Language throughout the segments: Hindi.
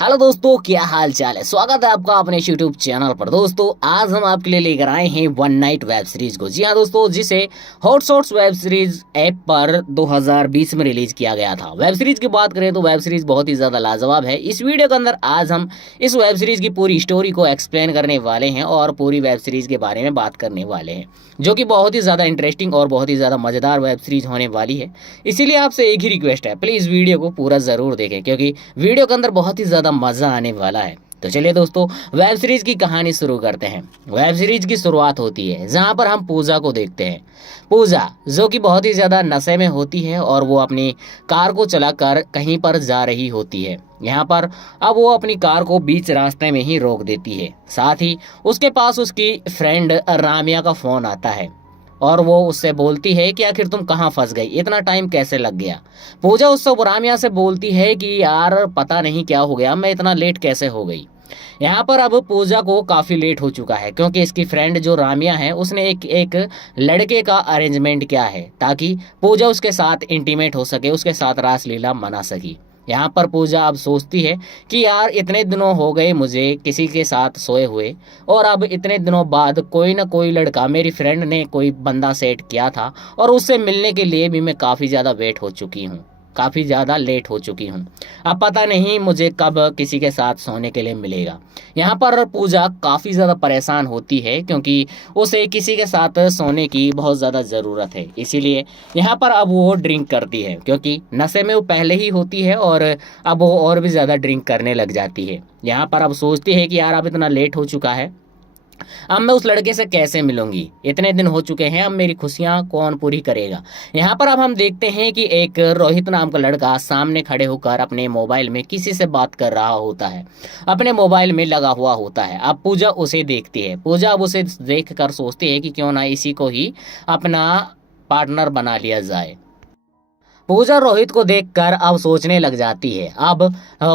हेलो दोस्तों, क्या हाल चाल है। स्वागत है आपका अपने यूट्यूब चैनल पर। दोस्तों आज हम आपके लिए लेकर आए हैं वन नाइट वेब सीरीज को। जी हाँ दोस्तों, जिसे hot shots web series app पर 2020 में रिलीज किया गया था। वेब सीरीज की बात करें तो वेब सीरीज बहुत ही ज़्यादा लाजवाब है। इस वीडियो के अंदर आज हम इस वेब सीरीज की पूरी स्टोरी को एक्सप्लेन करने वाले हैं और पूरी वेब सीरीज के बारे में बात करने वाले हैं, जो कि बहुत ही ज़्यादा इंटरेस्टिंग और बहुत ही ज़्यादा मज़ेदार वेब सीरीज होने वाली है। इसीलिए आपसे एक ही रिक्वेस्ट है, प्लीज़ वीडियो को पूरा ज़रूर देखें, क्योंकि वीडियो के अंदर बहुत ही ज़्यादा मज़ा आने वाला है। तो चलिए दोस्तों, वेब सीरीज की कहानी शुरू करते हैं। वेब सीरीज की शुरुआत होती है जहां पर हम पूजा को देखते हैं। पूजा जो कि बहुत ही ज़्यादा नशे में होती है और वो अपनी कार को चलाकर कहीं पर जा रही होती है। यहाँ पर अब वो अपनी कार को बीच रास्ते में ही रोक देती है। साथ ही उसके पास उसकी फ्रेंड रामिया का फ़ोन आता है और वो उससे बोलती है कि आखिर तुम कहाँ फंस गई, इतना टाइम कैसे लग गया। पूजा उससे रामिया से बोलती है कि यार पता नहीं क्या हो गया, मैं इतना लेट कैसे हो गई। यहाँ पर अब पूजा को काफ़ी लेट हो चुका है, क्योंकि इसकी फ्रेंड जो रामिया है उसने एक लड़के का अरेंजमेंट किया है ताकि पूजा उसके साथ इंटीमेट हो सके, उसके साथ रासलीला मना सके। यहाँ पर पूजा अब सोचती है कि यार इतने दिनों हो गए मुझे किसी के साथ सोए हुए, और अब इतने दिनों बाद कोई ना कोई लड़का, मेरी फ्रेंड ने कोई बंदा सेट किया था और उससे मिलने के लिए भी मैं काफ़ी ज़्यादा वेट हो चुकी हूँ, काफ़ी ज़्यादा लेट हो चुकी हूँ। अब पता नहीं मुझे कब किसी के साथ सोने के लिए मिलेगा। यहाँ पर पूजा काफ़ी ज़्यादा परेशान होती है, क्योंकि उसे किसी के साथ सोने की बहुत ज़्यादा ज़रूरत है। इसीलिए यहाँ पर अब वो ड्रिंक करती है, क्योंकि नशे में वो पहले ही होती है और अब वो और भी ज़्यादा ड्रिंक करने लग जाती है। यहाँ पर अब सोचती है कि यार अब इतना लेट हो चुका है, अब मैं उस लड़के से कैसे मिलूंगी, इतने दिन हो चुके हैं, अब मेरी खुशियां कौन पूरी करेगा। यहाँ पर अब हम देखते हैं कि एक रोहित नाम का लड़का सामने खड़े होकर अपने मोबाइल में किसी से बात कर रहा होता है, अपने मोबाइल में लगा हुआ होता है। अब पूजा उसे देखती है। पूजा अब उसे देख कर सोचती है कि क्यों ना इसी को ही अपना पार्टनर बना लिया जाए। पूजा रोहित को देखकर अब सोचने लग जाती है। अब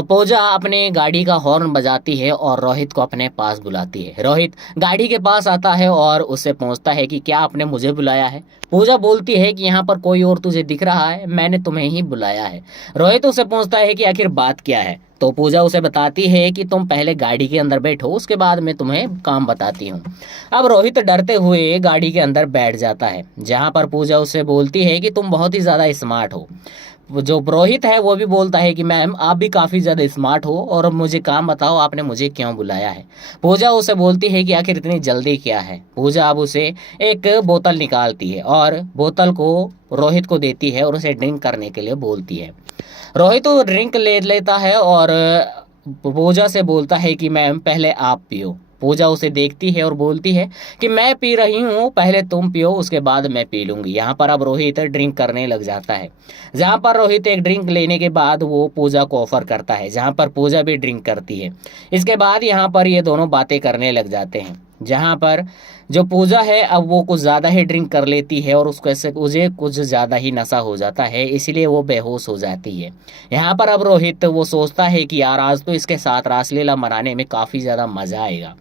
पूजा अपने गाड़ी का हॉर्न बजाती है और रोहित को अपने पास बुलाती है। रोहित गाड़ी के पास आता है और उससे पूछता है कि क्या आपने मुझे बुलाया है। पूजा बोलती है कि यहाँ पर कोई और तुझे दिख रहा है, मैंने तुम्हें ही बुलाया है। रोहित उससे पूछता है कि आखिर बात क्या है। तो पूजा उसे बताती है कि तुम पहले गाड़ी के अंदर बैठो, उसके बाद मैं तुम्हें काम बताती हूँ। अब रोहित डरते हुए गाड़ी के अंदर बैठ जाता है, जहाँ पर पूजा उसे बोलती है कि तुम बहुत ही ज़्यादा स्मार्ट हो। जो रोहित है वो भी बोलता है कि मैम आप भी काफ़ी ज़्यादा स्मार्ट हो, और मुझे काम बताओ आपने मुझे क्यों बुलाया है। पूजा उसे बोलती है कि आखिर इतनी जल्दी क्या है। पूजा अब उसे एक बोतल निकालती है और बोतल को रोहित को देती है और उसे ड्रिंक करने के लिए बोलती है। रोहित तो ड्रिंक ले लेता है और पूजा से बोलता है कि मैम पहले आप पियो। पूजा उसे देखती है और बोलती है कि मैं पी रही हूँ, पहले तुम पियो, उसके बाद मैं पी लूंगी। यहाँ पर अब रोहित ड्रिंक करने लग जाता है। जहाँ पर रोहित एक ड्रिंक लेने के बाद वो पूजा को ऑफर करता है, जहाँ पर पूजा भी ड्रिंक करती है। इसके बाद यहाँ पर ये दोनों बातें करने लग जाते हैं, जहाँ पर जो पूजा है अब वो कुछ ज़्यादा ही ड्रिंक कर लेती है और उसको ऐसे मुझे कुछ ज़्यादा ही नशा हो जाता है, इसीलिए वो बेहोश हो जाती है। यहाँ पर अब रोहित वो सोचता है कि यार आज तो इसके साथ रासलीला मनाने में काफ़ी ज़्यादा मज़ा आएगा,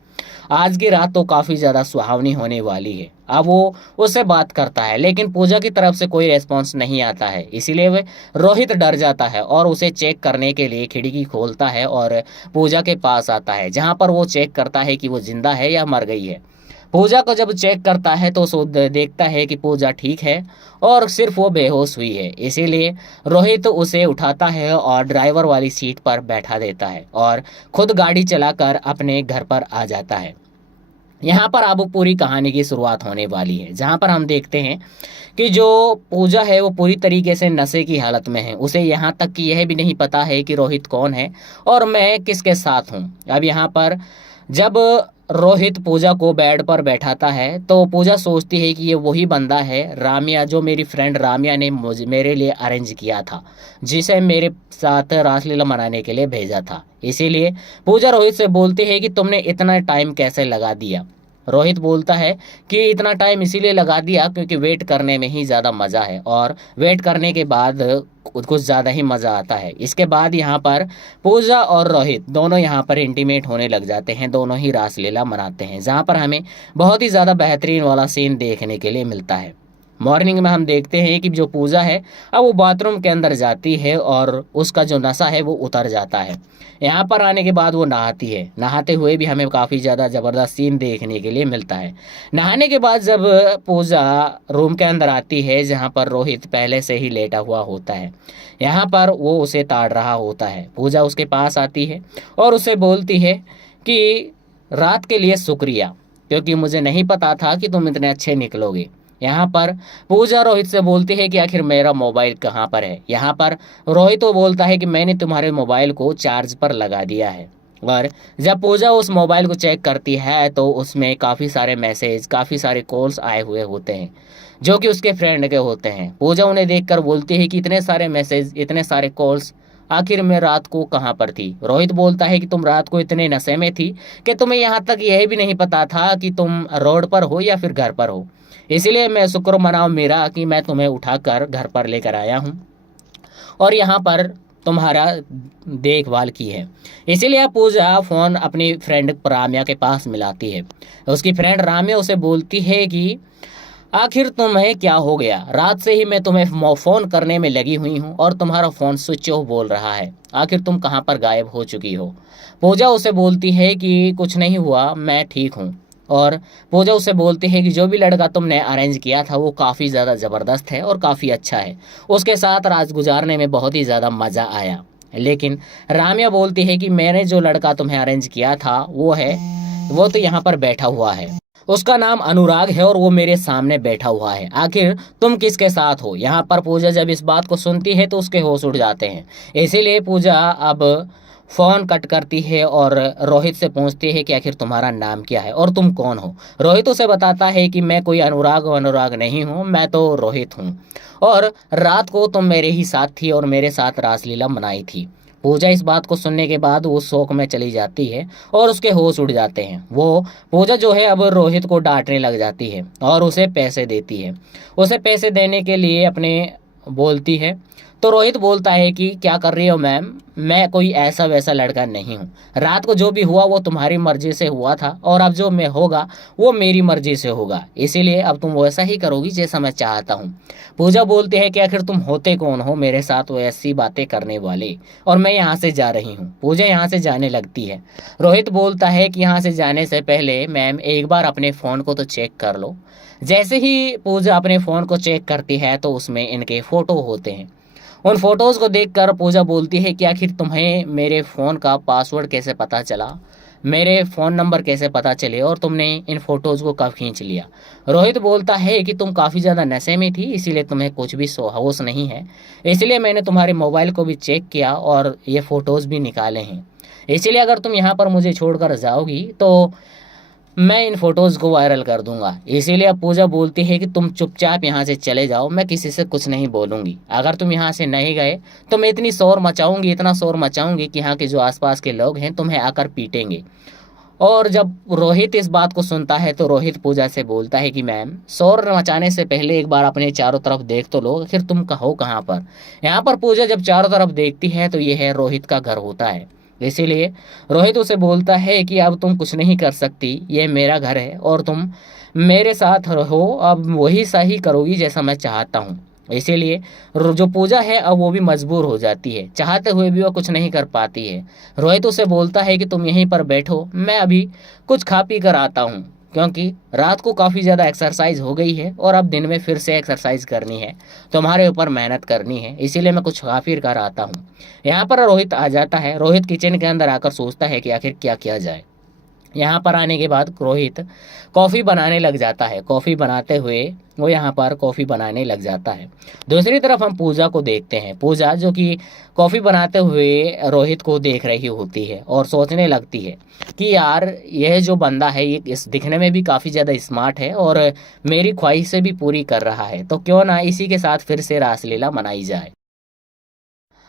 आज की रात तो काफ़ी ज़्यादा सुहावनी होने वाली है। अब वो उससे बात करता है, लेकिन पूजा की तरफ से कोई रेस्पॉन्स नहीं आता है, इसीलिए वह रोहित डर जाता है और उसे चेक करने के लिए खिड़की खोलता है और पूजा के पास आता है, जहाँ पर वो चेक करता है कि वो जिंदा है या मर गई है। पूजा को जब चेक करता है तो देखता है कि पूजा ठीक है और सिर्फ वो बेहोश हुई है। इसीलिए रोहित उसे उठाता है और ड्राइवर वाली सीट पर बैठा देता है और खुद गाड़ी चलाकर अपने घर पर आ जाता है। यहाँ पर अब पूरी कहानी की शुरुआत होने वाली है, जहाँ पर हम देखते हैं कि जो पूजा है वो पूरी तरीके से नशे की हालत में है। उसे यहाँ तक कि यह भी नहीं पता है कि रोहित कौन है और मैं किसके साथ हूँ। अब यहाँ पर जब रोहित पूजा को बेड पर बैठाता है तो पूजा सोचती है कि ये वही बंदा है रामिया, जो मेरी फ्रेंड रामिया ने मेरे लिए अरेंज किया था, जिसे मेरे साथ रासलीला मनाने के लिए भेजा था। इसीलिए पूजा रोहित से बोलती है कि तुमने इतना टाइम कैसे लगा दिया। रोहित बोलता है कि इतना टाइम इसीलिए लगा दिया क्योंकि वेट करने में ही ज़्यादा मज़ा है, और वेट करने के बाद कुछ ज़्यादा ही मज़ा आता है। इसके बाद यहाँ पर पूजा और रोहित दोनों यहाँ पर इंटीमेट होने लग जाते हैं, दोनों ही रासलीला मनाते हैं, जहाँ पर हमें बहुत ही ज़्यादा बेहतरीन वाला सीन देखने के लिए मिलता है। मॉर्निंग में हम देखते हैं कि जो पूजा है अब वो बाथरूम के अंदर जाती है और उसका जो नशा है वो उतर जाता है। यहाँ पर आने के बाद वो नहाती है। नहाते हुए भी हमें काफ़ी ज़्यादा ज़बरदस्त सीन देखने के लिए मिलता है। नहाने के बाद जब पूजा रूम के अंदर आती है जहाँ पर रोहित पहले से ही लेटा हुआ होता है, यहाँ पर वो उसे ताड़ रहा होता है। पूजा उसके पास आती है और उसे बोलती है कि रात के लिए शुक्रिया, क्योंकि मुझे नहीं पता था कि तुम इतने अच्छे निकलोगे। यहाँ पर पूजा रोहित से बोलती है कि आखिर मेरा मोबाइल कहाँ पर है। यहाँ पर रोहित तो बोलता है कि मैंने तुम्हारे मोबाइल को चार्ज पर लगा दिया है। और जब पूजा उस मोबाइल को चेक करती है तो उसमें काफ़ी सारे मैसेज, काफ़ी सारे कॉल्स आए हुए होते हैं जो कि उसके फ्रेंड के होते हैं। पूजा उन्हें देखकर बोलती है कि इतने सारे मैसेज, इतने सारे कॉल्स, आखिर मैं रात को कहाँ पर थी। रोहित बोलता है कि तुम रात को इतने नशे में थी कि तुम्हें यहाँ तक यह भी नहीं पता था कि तुम रोड पर हो या फिर घर पर हो। इसीलिए मैं शुक्र मनाओ मेरा कि मैं तुम्हें उठाकर घर पर लेकर आया हूँ और यहाँ पर तुम्हारा देखभाल की है। इसीलिए पूजा फ़ोन अपनी फ्रेंड राम्या के पास मिलाती है। उसकी फ्रेंड राम्या उसे बोलती है कि आखिर तुम्हें क्या हो गया, रात से ही मैं तुम्हें फ़ोन करने में लगी हुई हूँ और तुम्हारा फ़ोन स्विच ऑफ बोल रहा है। आखिर तुम कहाँ पर गायब हो चुकी हो। पूजा उसे बोलती है कि कुछ नहीं हुआ, मैं ठीक हूँ। और पूजा उसे बोलती है कि जो भी लड़का तुमने अरेंज किया था वो काफ़ी ज़्यादा ज़बरदस्त है और काफ़ी अच्छा है, उसके साथ रात गुजारने में बहुत ही ज़्यादा मज़ा आया। लेकिन राम्या बोलती है कि मैंने जो लड़का तुम्हें अरेंज किया था वो तो यहाँ पर बैठा हुआ है, उसका नाम अनुराग है और वो मेरे सामने बैठा हुआ है। आखिर तुम किसके साथ हो। यहाँ पर पूजा जब इस बात को सुनती है तो उसके होश उड़ जाते हैं। इसीलिए पूजा अब फ़ोन कट करती है और रोहित से पूछती है कि आखिर तुम्हारा नाम क्या है और तुम कौन हो। रोहित उसे बताता है कि मैं कोई अनुराग नहीं हूँ, मैं तो रोहित हूँ और रात को तुम मेरे ही साथ थी और मेरे साथ रासलीला मनाई थी। पूजा इस बात को सुनने के बाद वो शौक में चली जाती है और उसके होश उड़ जाते हैं। वो पूजा जो है अब रोहित को डांटने लग जाती है और उसे पैसे देती है। उसे पैसे देने के लिए अपने बोलती है तो रोहित बोलता है कि क्या कर रही हो मैम, मैं कोई ऐसा वैसा लड़का नहीं हूँ। रात को जो भी हुआ वो तुम्हारी मर्जी से हुआ था और अब जो मैं होगा वो मेरी मर्जी से होगा, इसीलिए अब तुम वैसा ही करोगी जैसा मैं चाहता हूँ। पूजा बोलती है कि आखिर तुम होते कौन हो मेरे साथ वो ऐसी बातें करने वाले, और मैं यहाँ से जा रही हूँ। पूजा यहाँ से जाने लगती है। रोहित बोलता है कि यहाँ से जाने से पहले मैम एक बार अपने फ़ोन को तो चेक कर लो। जैसे ही पूजा अपने फ़ोन को चेक करती है तो उसमें इनके फ़ोटो होते हैं। उन फोटोज़ को देखकर पूजा बोलती है कि आखिर तुम्हें मेरे फ़ोन का पासवर्ड कैसे पता चला, मेरे फ़ोन नंबर कैसे पता चले और तुमने इन फ़ोटोज़ को कब खींच लिया। रोहित बोलता है कि तुम काफ़ी ज़्यादा नशे में थी इसीलिए तुम्हें कुछ भी होश नहीं है, इसलिए मैंने तुम्हारे मोबाइल को भी चेक किया और ये फ़ोटोज़ भी निकाले हैं। इसीलिए अगर तुम यहाँ पर मुझे छोड़कर जाओगी तो मैं इन फोटोज़ को वायरल कर दूंगा। इसीलिए अब पूजा बोलती है कि तुम चुपचाप यहाँ से चले जाओ, मैं किसी से कुछ नहीं बोलूँगी। अगर तुम यहाँ से नहीं गए तो मैं इतनी शोर मचाऊंगी, इतना शोर मचाऊंगी कि यहाँ के जो आसपास के लोग हैं तुम्हें आकर पीटेंगे। और जब रोहित इस बात को सुनता है तो रोहित पूजा से बोलता है कि मैम शोर मचाने से पहले एक बार अपने चारों तरफ देख तो लो, आखिर तुम कहो कहाँ पर। यहाँ पर पूजा जब चारों तरफ देखती है तो ये है रोहित का घर होता है। इसीलिए रोहित उसे बोलता है कि अब तुम कुछ नहीं कर सकती, ये मेरा घर है और तुम मेरे साथ रहो, अब वही सही करोगी जैसा मैं चाहता हूँ। इसीलिए जो पूजा है अब वो भी मजबूर हो जाती है, चाहते हुए भी वो कुछ नहीं कर पाती है। रोहित उसे बोलता है कि तुम यहीं पर बैठो, मैं अभी कुछ खा पी कर आता हूँ, क्योंकि रात को काफ़ी ज़्यादा एक्सरसाइज हो गई है और अब दिन में फिर से एक्सरसाइज करनी है, तुम्हारे ऊपर मेहनत करनी है, इसीलिए मैं कुछ खा पी कर आता हूँ। यहाँ पर रोहित आ जाता है। रोहित किचन के अंदर आकर सोचता है कि आखिर क्या किया जाए। यहाँ पर आने के बाद रोहित कॉफ़ी बनाने लग जाता है। कॉफ़ी बनाते हुए वो यहाँ पर कॉफ़ी बनाने लग जाता है। दूसरी तरफ हम पूजा को देखते हैं। पूजा जो कि कॉफ़ी बनाते हुए रोहित को देख रही होती है और सोचने लगती है कि यार यह जो बंदा है ये इस दिखने में भी काफ़ी ज़्यादा स्मार्ट है और मेरी ख्वाहिशें भी पूरी कर रहा है, तो क्यों ना इसी के साथ फिर से रासलीला मनाई जाए।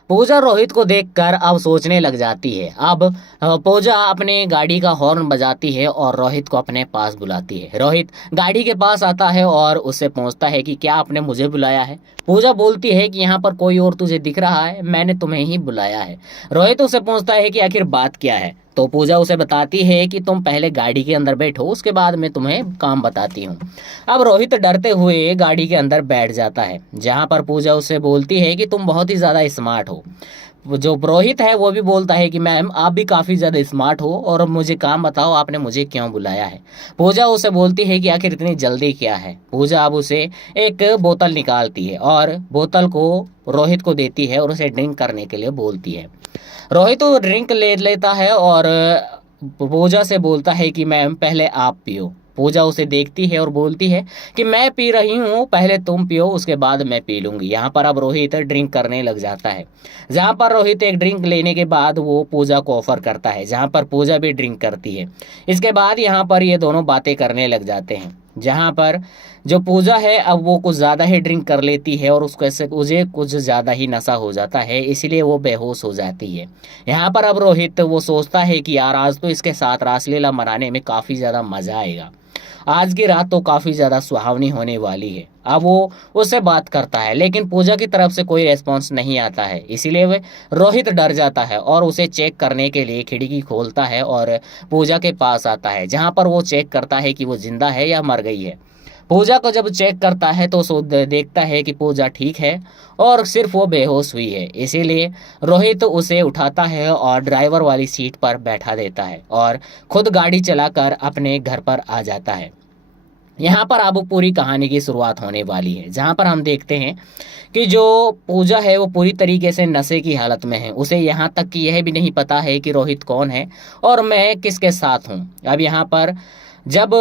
पूजा रोहित को देखकर अब सोचने लग जाती है। अब पूजा अपने गाड़ी का हॉर्न बजाती है और रोहित को अपने पास बुलाती है। रोहित गाड़ी के पास आता है और उससे पूछता है कि क्या आपने मुझे बुलाया है। पूजा बोलती है कि यहाँ पर कोई और तुझे दिख रहा है, मैंने तुम्हें ही बुलाया है। रोहित उससे पूछता है कि आखिर बात क्या है। तो पूजा उसे बताती है कि तुम पहले गाड़ी के अंदर बैठो, उसके बाद मैं तुम्हें काम बताती हूँ। अब रोहित डरते हुए गाड़ी के अंदर बैठ जाता है, जहाँ पर पूजा उसे बोलती है कि तुम बहुत ही ज़्यादा स्मार्ट हो। जो रोहित है वो भी बोलता है कि मैम आप भी काफ़ी ज़्यादा स्मार्ट हो, और मुझे काम बताओ आपने मुझे क्यों बुलाया है। पूजा उसे बोलती है कि आखिर इतनी जल्दी क्या है। पूजा अब उसे एक बोतल निकालती है और बोतल को रोहित को देती है और उसे ड्रिंक करने के लिए बोलती है। रोहित तो ड्रिंक ले लेता है और पूजा से बोलता है कि मैम पहले आप पियो। पूजा उसे देखती है और बोलती है कि मैं पी रही हूँ, पहले तुम पियो उसके बाद मैं पी लूंगी। यहाँ पर अब रोहित ड्रिंक करने लग जाता है। जहाँ पर रोहित एक ड्रिंक लेने के बाद वो पूजा को ऑफर करता है, जहाँ पर पूजा भी ड्रिंक करती है। इसके बाद यहाँ पर ये दोनों बातें करने लग जाते हैं, जहाँ पर जो पूजा है अब वो कुछ ज़्यादा ही ड्रिंक कर लेती है और उसको ऐसे उसे कुछ ज़्यादा ही नशा हो जाता है, इसीलिए वो बेहोश हो जाती है। यहाँ पर अब रोहित वो सोचता है कि यार आज तो इसके साथ रासलीला मनाने में काफ़ी ज़्यादा मज़ा आएगा, आज की रात तो काफ़ी ज़्यादा सुहावनी होने वाली है। अब वो उससे बात करता है, लेकिन पूजा की तरफ से कोई रेस्पॉन्स नहीं आता है, इसीलिए वह रोहित डर जाता है और उसे चेक करने के लिए खिड़की खोलता है और पूजा के पास आता है, जहाँ पर वो चेक करता है कि वो जिंदा है या मर गई है। पूजा को जब चेक करता है तो देखता है कि पूजा ठीक है और सिर्फ वो बेहोश हुई है, इसीलिए रोहित उसे उठाता है और ड्राइवर वाली सीट पर बैठा देता है और खुद गाड़ी चलाकर अपने घर पर आ जाता है। यहाँ पर अब पूरी कहानी की शुरुआत होने वाली है, जहाँ पर हम देखते हैं कि जो पूजा है वो पूरी तरीके से नशे की हालत में है। उसे यहाँ तक कि यह भी नहीं पता है कि रोहित कौन है और मैं किसके साथ हूँ। अब यहाँ पर जब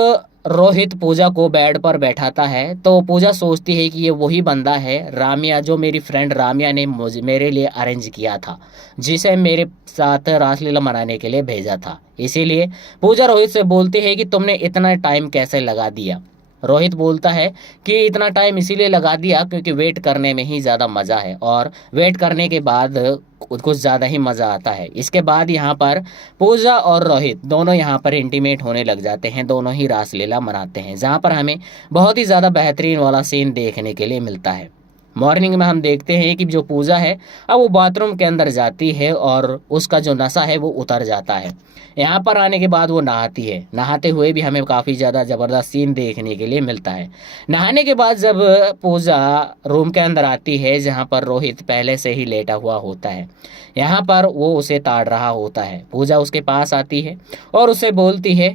रोहित पूजा को बेड पर बैठाता है तो पूजा सोचती है कि ये वही बंदा है रामिया, जो मेरी फ्रेंड रामिया ने मुझे मेरे लिए अरेंज किया था, जिसे मेरे साथ रासलीला मनाने के लिए भेजा था। इसीलिए पूजा रोहित से बोलती है कि तुमने इतना टाइम कैसे लगा दिया। रोहित बोलता है कि इतना टाइम इसीलिए लगा दिया क्योंकि वेट करने में ही ज़्यादा मज़ा है और वेट करने के बाद कुछ ज़्यादा ही मज़ा आता है। इसके बाद यहाँ पर पूजा और रोहित दोनों यहाँ पर इंटीमेट होने लग जाते हैं, दोनों ही रासलीला मनाते हैं, जहाँ पर हमें बहुत ही ज़्यादा बेहतरीन वाला सीन देखने के लिए मिलता है। मॉर्निंग में हम देखते हैं कि जो पूजा है अब वो बाथरूम के अंदर जाती है और उसका जो नशा है वो उतर जाता है। यहाँ पर आने के बाद वो नहाती है, नहाते हुए भी हमें काफ़ी ज़्यादा ज़बरदस्त सीन देखने के लिए मिलता है। नहाने के बाद जब पूजा रूम के अंदर आती है जहाँ पर रोहित पहले से ही लेटा हुआ होता है, यहाँ पर वो उसे ताड़ रहा होता है। पूजा उसके पास आती है और उसे बोलती है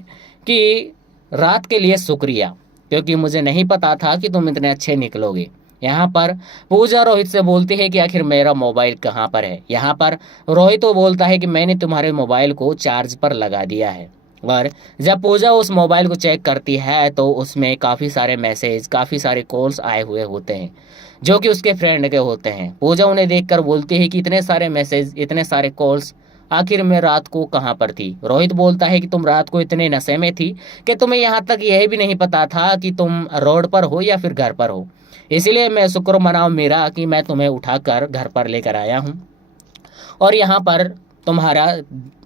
कि रात के लिए शुक्रिया, क्योंकि मुझे नहीं पता था कि तुम इतने अच्छे निकलोगे। यहाँ पर पूजा रोहित से बोलती है कि आखिर मेरा मोबाइल कहाँ पर है। यहाँ पर रोहित तो बोलता है कि मैंने तुम्हारे मोबाइल को चार्ज पर लगा दिया है। और जब पूजा उस मोबाइल को चेक करती है तो उसमें काफ़ी सारे मैसेज, काफ़ी सारे कॉल्स आए हुए होते हैं जो कि उसके फ्रेंड के होते हैं। पूजा उन्हें देखकर बोलती है कि इतने सारे मैसेज, इतने सारे कॉल्स, आखिर मैं रात को कहाँ पर थी। रोहित बोलता है कि तुम रात को इतने नशे में थी कि तुम्हें यहाँ तक यह भी नहीं पता था कि तुम रोड पर हो या फिर घर पर हो, इसीलिए मैं शुक्र मनाओ मेरा कि मैं तुम्हें उठाकर घर पर लेकर आया हूँ और यहाँ पर तुम्हारा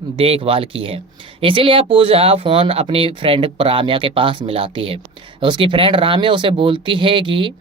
देखभाल की है। इसीलिए पूजा फ़ोन अपनी फ्रेंड राम्या के पास मिलाती है। उसकी फ्रेंड राम्या उसे बोलती है कि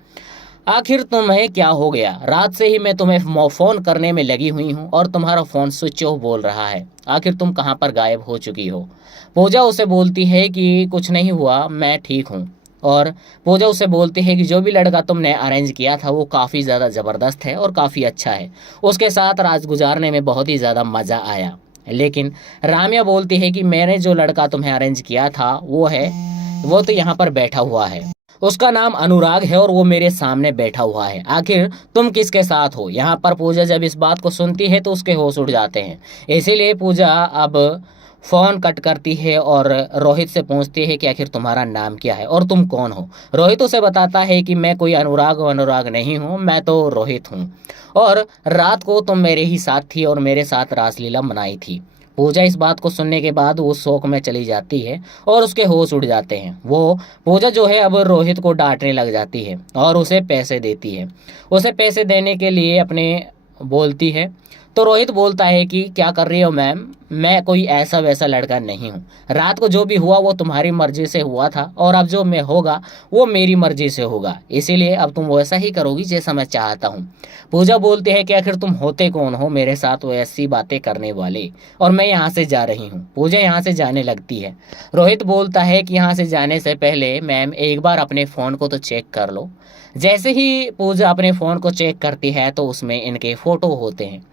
आखिर तुम्हें क्या हो गया, रात से ही मैं तुम्हें फ़ोन करने में लगी हुई हूँ और तुम्हारा फ़ोन स्विच ऑफ बोल रहा है, आखिर तुम कहाँ पर गायब हो चुकी हो। पूजा उसे बोलती है कि कुछ नहीं हुआ, मैं ठीक हूँ। और पूजा उसे बोलती है कि जो भी लड़का तुमने अरेंज किया था वो काफ़ी ज़्यादा ज़बरदस्त है और काफ़ी अच्छा है, उसके साथ रात गुजारने में बहुत ही ज़्यादा मज़ा आया। लेकिन राम्या बोलती है कि मैंने जो लड़का तुम्हें अरेंज किया था वो तो यहाँ पर बैठा हुआ है, उसका नाम अनुराग है और वो मेरे सामने बैठा हुआ है, आखिर तुम किसके साथ हो। यहाँ पर पूजा जब इस बात को सुनती है तो उसके होश उड़ जाते हैं, इसीलिए पूजा अब फ़ोन कट करती है और रोहित से पूछती है कि आखिर तुम्हारा नाम क्या है और तुम कौन हो। रोहित उसे बताता है कि मैं कोई अनुराग नहीं हूँ, मैं तो रोहित हूँ और रात को तुम मेरे ही साथ थी और मेरे साथ रासलीला मनाई थी। पूजा इस बात को सुनने के बाद वो शौक में चली जाती है और उसके होश उड़ जाते हैं। वो पूजा जो है अब रोहित को डांटने लग जाती है और उसे पैसे देती है। उसे पैसे देने के लिए अपने बोलती है तो रोहित बोलता है कि क्या कर रही हो मैम, मैं कोई ऐसा वैसा लड़का नहीं हूँ। रात को जो भी हुआ वो तुम्हारी मर्जी से हुआ था और अब जो मैं होगा वो मेरी मर्जी से होगा, इसीलिए अब तुम वैसा ही करोगी जैसा मैं चाहता हूँ। पूजा बोलती है कि आखिर तुम होते कौन हो मेरे साथ वो ऐसी बातें करने वाले, और मैं यहाँ से जा रही हूँ। पूजा यहाँ से जाने लगती है। रोहित बोलता है कि यहाँ से जाने से पहले मैम एक बार अपने फ़ोन को तो चेक कर लो। जैसे ही पूजा अपने फ़ोन को चेक करती है तो उसमें इनके फ़ोटो होते हैं।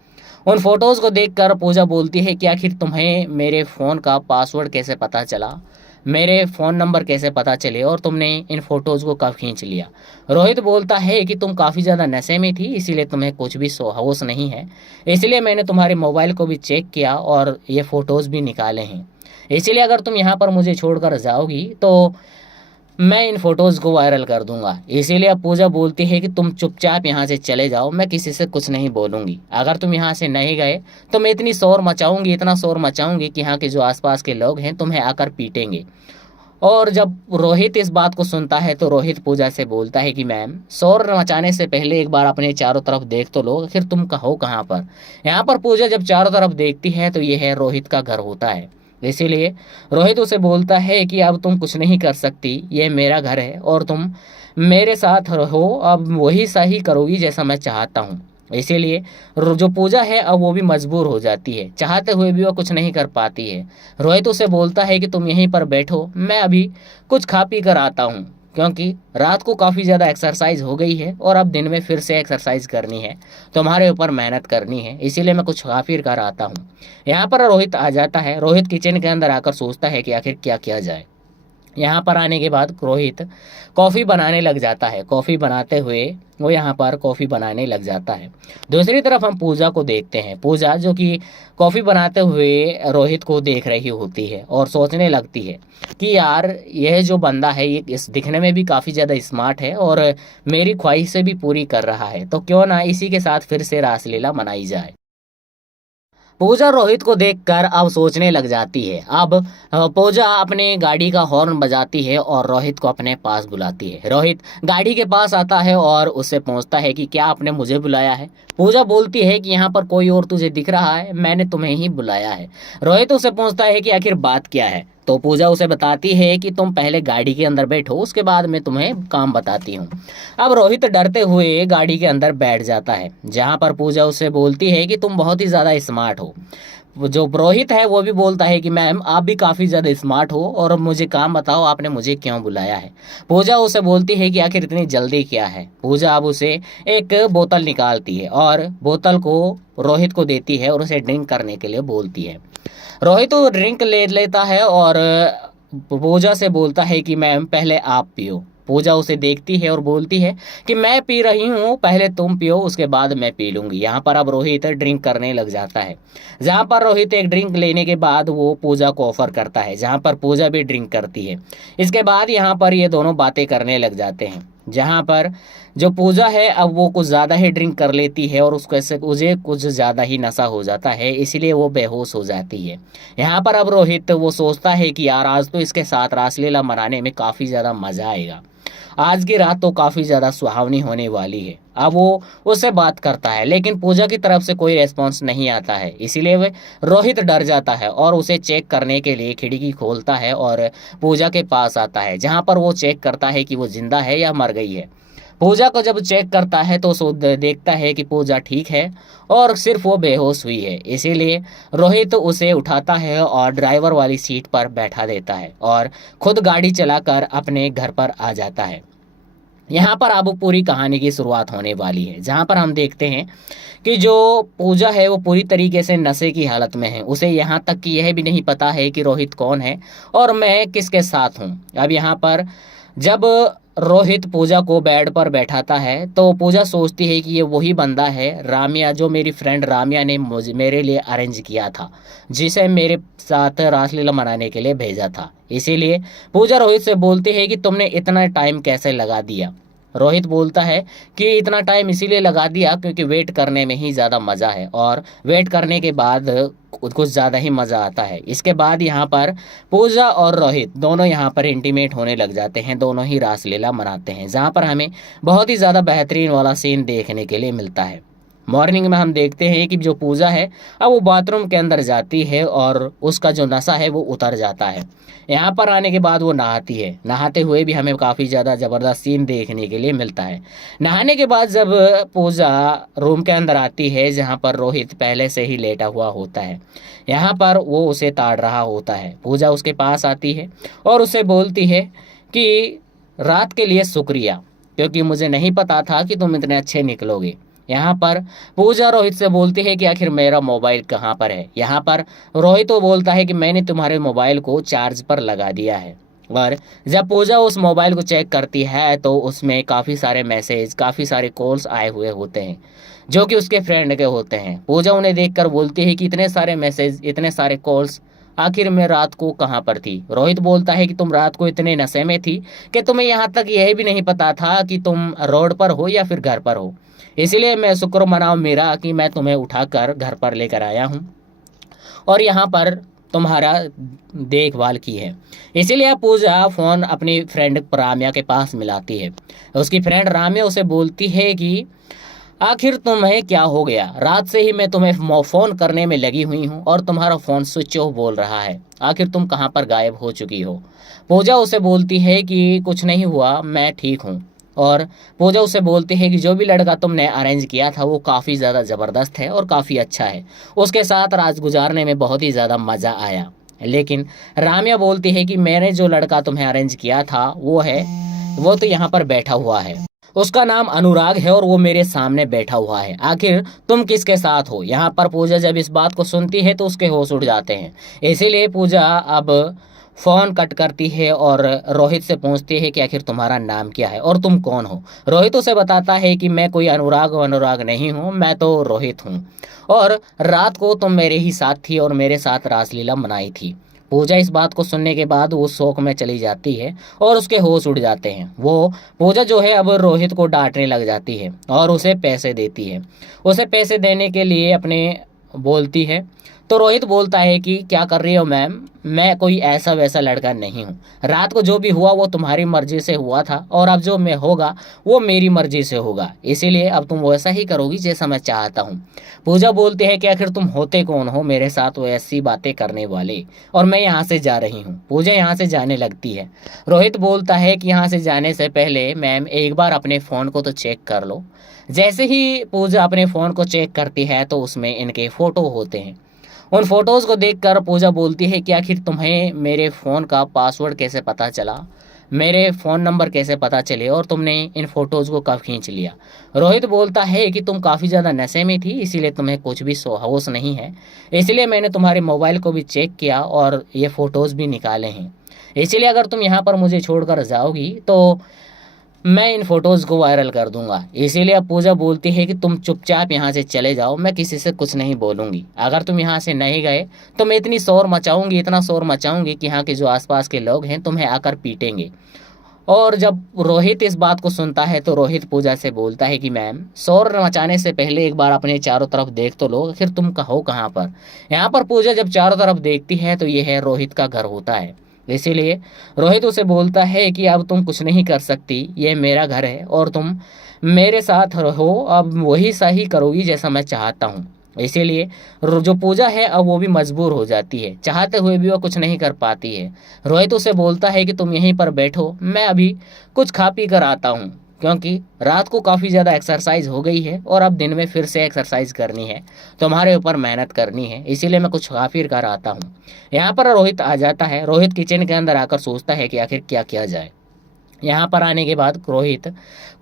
उन फोटोज़ को देखकर पूजा बोलती है कि आखिर तुम्हें मेरे फ़ोन का पासवर्ड कैसे पता चला, मेरे फ़ोन नंबर कैसे पता चले, और तुमने इन फ़ोटोज़ को कब खींच लिया। रोहित बोलता है कि तुम काफ़ी ज़्यादा नशे में थी, इसीलिए तुम्हें कुछ भी होश नहीं है, इसलिए मैंने तुम्हारे मोबाइल को भी चेक किया और ये फ़ोटोज़ भी निकाले हैं। इसीलिए अगर तुम यहाँ पर मुझे छोड़कर जाओगी तो मैं इन फोटोज़ को वायरल कर दूंगा। इसीलिए अब पूजा बोलती है कि तुम चुपचाप यहाँ से चले जाओ, मैं किसी से कुछ नहीं बोलूँगी। अगर तुम यहाँ से नहीं गए तो मैं इतनी शोर मचाऊंगी, इतना शोर मचाऊंगी कि यहाँ के जो आसपास के लोग हैं तुम्हें आकर पीटेंगे। और जब रोहित इस बात को सुनता है तो रोहित पूजा से बोलता है कि मैम, शोर मचाने से पहले एक बार अपने चारों तरफ देख तो लो, फिर तुम कहो कहाँ पर। यहाँ पर पूजा जब चारों तरफ देखती है तो ये है रोहित का घर होता है। इसीलिए रोहित उसे बोलता है कि अब तुम कुछ नहीं कर सकती, ये मेरा घर है और तुम मेरे साथ रहो, अब वही सही करोगी जैसा मैं चाहता हूँ। इसीलिए जो पूजा है अब वो भी मजबूर हो जाती है, चाहते हुए भी वो कुछ नहीं कर पाती है। रोहित उसे बोलता है कि तुम यहीं पर बैठो, मैं अभी कुछ खा पी कर आता हूँ, क्योंकि रात को काफ़ी ज़्यादा एक्सरसाइज हो गई है और अब दिन में फिर से एक्सरसाइज करनी है, तुम्हारे ऊपर मेहनत करनी है, इसीलिए मैं कुछ खा पी कर आता हूँ। यहाँ पर रोहित आ जाता है। रोहित किचन के अंदर आकर सोचता है कि आखिर क्या किया जाए। यहाँ पर आने के बाद रोहित कॉफ़ी बनाने लग जाता है। कॉफ़ी बनाते हुए वो यहाँ पर कॉफ़ी बनाने लग जाता है। दूसरी तरफ हम पूजा को देखते हैं। पूजा जो कि कॉफ़ी बनाते हुए रोहित को देख रही होती है और सोचने लगती है कि यार यह जो बंदा है ये इस दिखने में भी काफ़ी ज़्यादा स्मार्ट है और मेरी ख्वाहिशें भी पूरी कर रहा है, तो क्यों ना इसी के साथ फिर से रासलीला मनाई जाए। पूजा रोहित को देखकर अब सोचने लग जाती है। अब पूजा अपने गाड़ी का हॉर्न बजाती है और रोहित को अपने पास बुलाती है। रोहित गाड़ी के पास आता है और उससे पूछता है कि क्या आपने मुझे बुलाया है। पूजा बोलती है कि यहाँ पर कोई और तुझे दिख रहा है, मैंने तुम्हें ही बुलाया है। रोहित उससे पूछता है कि आखिर बात क्या है। तो पूजा उसे बताती है कि तुम पहले गाड़ी के अंदर बैठो, उसके बाद मैं तुम्हें काम बताती हूँ। अब रोहित डरते हुए गाड़ी के अंदर बैठ जाता है, जहाँ पर पूजा उसे बोलती है कि तुम बहुत ही ज़्यादा स्मार्ट हो। जो रोहित है वो भी बोलता है कि मैम आप भी काफ़ी ज़्यादा स्मार्ट हो और मुझे काम बताओ आपने मुझे क्यों बुलाया है। पूजा उसे बोलती है कि आखिर इतनी जल्दी क्या है। पूजा अब उसे एक बोतल निकालती है और बोतल को रोहित को देती है और उसे ड्रिंक करने के लिए बोलती है। रोहित तो ड्रिंक ले लेता है और पूजा से बोलता है कि मैम पहले आप पियो। पूजा उसे देखती है और बोलती है कि मैं पी रही हूँ, पहले तुम पियो उसके बाद मैं पी लूँगी। यहाँ पर अब रोहित ड्रिंक करने लग जाता है। जहाँ पर रोहित एक ड्रिंक लेने के बाद वो पूजा को ऑफर करता है, जहाँ पर पूजा भी ड्रिंक करती है। इसके बाद यहाँ पर ये दोनों बातें करने लग जाते हैं, जहाँ पर जो पूजा है अब वो कुछ ज़्यादा ही ड्रिंक कर लेती है और उसको ऐसे उसे कुछ ज़्यादा ही नशा हो जाता है, इसीलिए वो बेहोश हो जाती है। यहाँ पर अब रोहित वो सोचता है कि यार आज तो इसके साथ रासलीला मनाने में काफ़ी ज़्यादा मज़ा आएगा, आज की रात तो काफ़ी ज़्यादा सुहावनी होने वाली है। अब वो उससे बात करता है लेकिन पूजा की तरफ से कोई रेस्पॉन्स नहीं आता है, इसीलिए वह रोहित डर जाता है और उसे चेक करने के लिए खिड़की खोलता है और पूजा के पास आता है, जहाँ पर वो चेक करता है कि वो जिंदा है या मर गई है। पूजा को जब चेक करता है तो सो देखता है कि पूजा ठीक है और सिर्फ वो बेहोश हुई है, इसीलिए रोहित उसे उठाता है और ड्राइवर वाली सीट पर बैठा देता है और खुद गाड़ी चलाकर अपने घर पर आ जाता है। यहाँ पर अब पूरी कहानी की शुरुआत होने वाली है, जहाँ पर हम देखते हैं कि जो पूजा है वो पूरी तरीके से नशे की हालत में है। उसे यहाँ तक कि यह भी नहीं पता है कि रोहित कौन है और मैं किसके साथ हूँ। अब यहाँ पर जब रोहित पूजा को बेड पर बैठाता है तो पूजा सोचती है कि ये वही बंदा है रामिया, जो मेरी फ्रेंड रामिया ने मेरे लिए अरेंज किया था, जिसे मेरे साथ रासलीला मनाने के लिए भेजा था। इसीलिए पूजा रोहित से बोलती है कि तुमने इतना टाइम कैसे लगा दिया। रोहित बोलता है कि इतना टाइम इसीलिए लगा दिया क्योंकि वेट करने में ही ज़्यादा मज़ा है और वेट करने के बाद कुछ ज़्यादा ही मज़ा आता है। इसके बाद यहाँ पर पूजा और रोहित दोनों यहाँ पर इंटीमेट होने लग जाते हैं, दोनों ही रासलीला मनाते हैं, जहाँ पर हमें बहुत ही ज़्यादा बेहतरीन वाला सीन देखने के लिए मिलता है। मॉर्निंग में हम देखते हैं कि जो पूजा है अब वो बाथरूम के अंदर जाती है और उसका जो नशा है वो उतर जाता है। यहाँ पर आने के बाद वो नहाती है। नहाते हुए भी हमें काफ़ी ज़्यादा ज़बरदस्त सीन देखने के लिए मिलता है। नहाने के बाद जब पूजा रूम के अंदर आती है जहाँ पर रोहित पहले से ही लेटा हुआ होता है, यहाँ पर वो उसे ताड़ रहा होता है। पूजा उसके पास आती है और उसे बोलती है कि रात के लिए शुक्रिया, क्योंकि मुझे नहीं पता था कि तुम इतने अच्छे निकलोगे। यहाँ पर पूजा रोहित से बोलती है कि आखिर मेरा मोबाइल कहाँ पर है। यहाँ पर रोहित तो बोलता है कि मैंने तुम्हारे मोबाइल को चार्ज पर लगा दिया है। और जब पूजा उस मोबाइल को चेक करती है तो उसमें काफ़ी सारे मैसेज, काफ़ी सारे कॉल्स आए हुए होते हैं जो कि उसके फ्रेंड के होते हैं। पूजा उन्हें देखकर बोलती है कि इतने सारे मैसेज, इतने सारे कॉल्स, आखिर मैं रात को कहाँ पर थी। रोहित बोलता है कि तुम रात को इतने नशे में थी कि तुम्हें यहाँ तक यह भी नहीं पता था कि तुम रोड पर हो या फिर घर पर हो। इसीलिए मैं शुक्र मनाऊं मेरा कि मैं तुम्हें उठाकर घर पर लेकर आया हूँ और यहाँ पर तुम्हारा देखभाल की है। इसीलिए पूजा फ़ोन अपनी फ्रेंड राम्या के पास मिलाती है। उसकी फ्रेंड राम्या उसे बोलती है कि आखिर तुम्हें क्या हो गया, रात से ही मैं तुम्हें फ़ोन करने में लगी हुई हूँ और तुम्हारा फ़ोन स्विच ऑफ बोल रहा है। आखिर तुम कहाँ पर गायब हो चुकी हो। पूजा उसे बोलती है कि कुछ नहीं हुआ, मैं ठीक हूँ। और पूजा उसे बोलती है कि जो भी लड़का तुमने अरेंज किया था वो काफ़ी ज़्यादा ज़बरदस्त है और काफ़ी अच्छा है, उसके साथ रात गुजारने में बहुत ही ज़्यादा मज़ा आया। लेकिन राम्या बोलती है कि मैंने जो लड़का तुम्हें अरेंज किया था वो तो यहाँ पर बैठा हुआ है, उसका नाम अनुराग है और वो मेरे सामने बैठा हुआ है। आखिर तुम किसके साथ हो। यहाँ पर पूजा जब इस बात को सुनती है तो उसके होश उड़ जाते हैं। इसीलिए पूजा अब फ़ोन कट करती है और रोहित से पूछती है कि आखिर तुम्हारा नाम क्या है और तुम कौन हो। रोहित उसे बताता है कि मैं कोई अनुराग नहीं हूँ, मैं तो रोहित हूँ और रात को तुम मेरे ही साथ थी और मेरे साथ रासलीला मनाई थी। पूजा इस बात को सुनने के बाद वो शौक में चली जाती है और उसके होश उड़ जाते हैं। वो पूजा जो है अब रोहित को डांटने लग जाती है और उसे पैसे देती है। उसे पैसे देने के लिए अपने बोलती है तो रोहित बोलता है कि क्या कर रही हो मैम, मैं कोई ऐसा वैसा लड़का नहीं हूँ। रात को जो भी हुआ वो तुम्हारी मर्जी से हुआ था और अब जो मैं होगा वो मेरी मर्जी से होगा, इसीलिए अब तुम वैसा ही करोगी जैसा मैं चाहता हूँ। पूजा बोलती है कि आखिर तुम होते कौन हो मेरे साथ वो ऐसी बातें करने वाले, और मैं यहाँ से जा रही हूँ। पूजा यहाँ से जाने लगती है। रोहित बोलता है कि यहाँ से जाने से पहले मैम एक बार अपने फ़ोन को तो चेक कर लो। जैसे ही पूजा अपने फ़ोन को चेक करती है तो उसमें इनके फ़ोटो होते हैं। उन फोटोज़ को देखकर पूजा बोलती है कि आखिर तुम्हें मेरे फ़ोन का पासवर्ड कैसे पता चला, मेरे फ़ोन नंबर कैसे पता चले और तुमने इन फ़ोटोज़ को कब खींच लिया। रोहित बोलता है कि तुम काफ़ी ज़्यादा नशे में थी इसीलिए तुम्हें कुछ भी होश नहीं है, इसलिए मैंने तुम्हारे मोबाइल को भी चेक किया और ये फ़ोटोज़ भी निकाले हैं। इसीलिए अगर तुम यहाँ पर मुझे छोड़कर जाओगी तो मैं इन फोटोज़ को वायरल कर दूंगा। इसीलिए अब पूजा बोलती है कि तुम चुपचाप यहाँ से चले जाओ, मैं किसी से कुछ नहीं बोलूँगी। अगर तुम यहाँ से नहीं गए तो मैं इतनी शोर मचाऊंगी, इतना शोर मचाऊंगी कि यहाँ के जो आसपास के लोग हैं तुम्हें आकर पीटेंगे। और जब रोहित इस बात को सुनता है तो रोहित पूजा से बोलता है कि मैम शोर मचाने से पहले एक बार अपने चारों तरफ देख तो लो, आखिर तुम कहो कहाँ पर। यहाँ पर पूजा जब चारों तरफ देखती है तो ये है रोहित का घर होता है। इसीलिए रोहित उसे बोलता है कि अब तुम कुछ नहीं कर सकती, ये मेरा घर है और तुम मेरे साथ रहो, अब वही सही करोगी जैसा मैं चाहता हूँ। इसीलिए जो पूजा है अब वो भी मजबूर हो जाती है, चाहते हुए भी वो कुछ नहीं कर पाती है। रोहित उसे बोलता है कि तुम यहीं पर बैठो, मैं अभी कुछ खा पी कर आता हूँ, क्योंकि रात को काफ़ी ज़्यादा एक्सरसाइज हो गई है और अब दिन में फिर से एक्सरसाइज करनी है, तुम्हारे ऊपर मेहनत करनी है, इसीलिए मैं कुछ खा पी कर आता हूँ। यहाँ पर रोहित आ जाता है। रोहित किचन के अंदर आकर सोचता है कि आखिर क्या किया जाए। यहाँ पर आने के बाद रोहित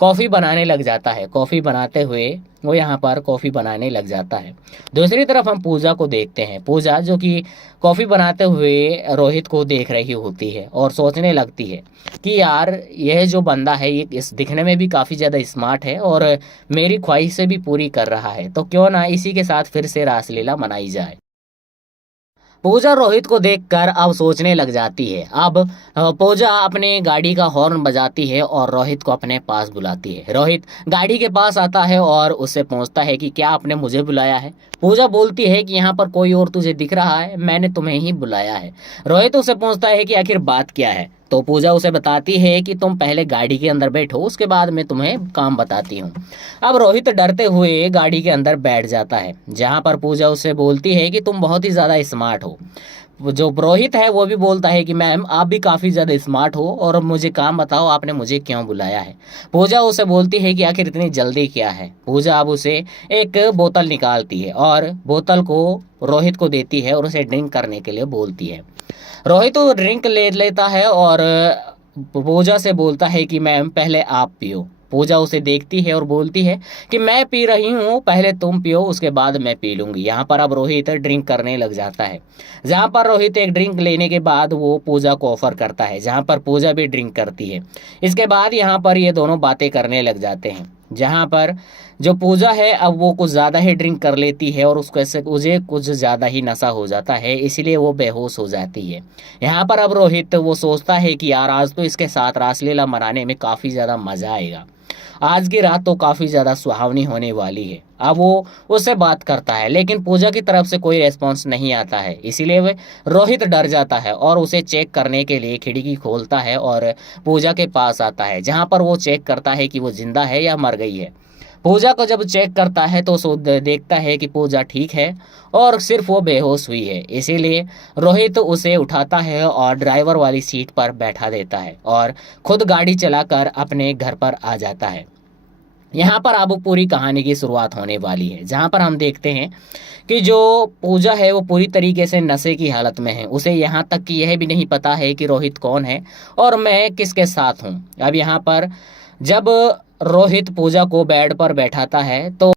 कॉफ़ी बनाने लग जाता है। कॉफ़ी बनाते हुए वो यहाँ पर कॉफ़ी बनाने लग जाता है। दूसरी तरफ हम पूजा को देखते हैं। पूजा जो कि कॉफ़ी बनाते हुए रोहित को देख रही होती है और सोचने लगती है कि यार यह जो बंदा है ये इस दिखने में भी काफ़ी ज़्यादा स्मार्ट है और मेरी ख्वाहिशें भी पूरी कर रहा है, तो क्यों ना इसी के साथ फिर से रासलीला मनाई जाए। पूजा रोहित को देखकर अब सोचने लग जाती है। अब पूजा अपने गाड़ी का हॉर्न बजाती है और रोहित को अपने पास बुलाती है। रोहित गाड़ी के पास आता है और उससे पूछता है कि क्या आपने मुझे बुलाया है। पूजा बोलती है कि यहाँ पर कोई और तुझे दिख रहा है, मैंने तुम्हें ही बुलाया है। रोहित उससे पूछता है कि आखिर बात क्या है। तो पूजा उसे बताती है कि तुम पहले गाड़ी के अंदर बैठो, उसके बाद मैं तुम्हें काम बताती हूँ। अब रोहित डरते हुए गाड़ी के अंदर बैठ जाता है, जहाँ पर पूजा उसे बोलती है कि तुम बहुत ही ज़्यादा स्मार्ट हो। जो रोहित है वो भी बोलता है कि मैम आप भी काफ़ी ज़्यादा स्मार्ट हो, और अब मुझे काम बताओ आपने मुझे क्यों बुलाया है। पूजा उसे बोलती है कि आखिर इतनी जल्दी क्या है। पूजा अब उसे एक बोतल निकालती है और बोतल को रोहित को देती है और उसे ड्रिंक करने के लिए बोलती है। रोहित तो ड्रिंक ले लेता है और पूजा से बोलता है कि मैम पहले आप पियो। पूजा उसे देखती है और बोलती है कि मैं पी रही हूँ, पहले तुम पियो उसके बाद मैं पी लूंगी। यहाँ पर अब रोहित ड्रिंक करने लग जाता है। जहाँ पर रोहित एक ड्रिंक लेने के बाद वो पूजा को ऑफर करता है, जहाँ पर पूजा भी ड्रिंक करती है। इसके बाद यहाँ पर ये दोनों बातें करने लग जाते हैं, जहाँ पर जो पूजा है अब वो कुछ ज़्यादा ही ड्रिंक कर लेती है और उसको ऐसे मुझे कुछ ज़्यादा ही नशा हो जाता है, इसलिए वो बेहोश हो जाती है। यहाँ पर अब रोहित वो सोचता है कि यार आज तो इसके साथ रासलीला मनाने में काफ़ी ज़्यादा मज़ा आएगा, आज की रात तो काफ़ी ज़्यादा सुहावनी होने वाली है। अब वो उससे बात करता है, लेकिन पूजा की तरफ से कोई रेस्पॉन्स नहीं आता है, इसीलिए वह रोहित डर जाता है और उसे चेक करने के लिए खिड़की खोलता है और पूजा के पास आता है, जहाँ पर वो चेक करता है कि वो जिंदा है या मर गई है। पूजा को जब चेक करता है तो सो देखता है कि पूजा ठीक है और सिर्फ वो बेहोश हुई है, इसीलिए रोहित उसे उठाता है और ड्राइवर वाली सीट पर बैठा देता है और खुद गाड़ी चलाकर अपने घर पर आ जाता है। यहाँ पर अब पूरी कहानी की शुरुआत होने वाली है, जहाँ पर हम देखते हैं कि जो पूजा है वो पूरी तरीके से नशे की हालत में है। उसे यहाँ तक कि यह भी नहीं पता है कि रोहित कौन है और मैं किसके साथ हूँ। अब यहाँ पर जब रोहित पूजा को बेड पर बैठाता है तो